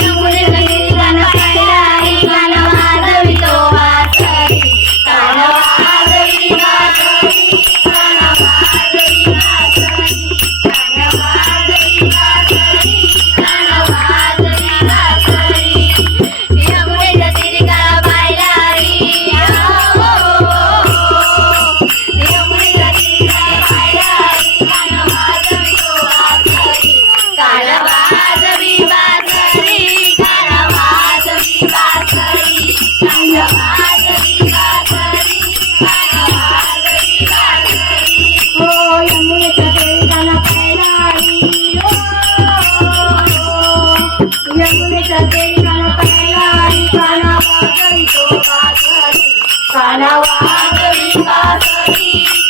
Yeah, सागरी सागरी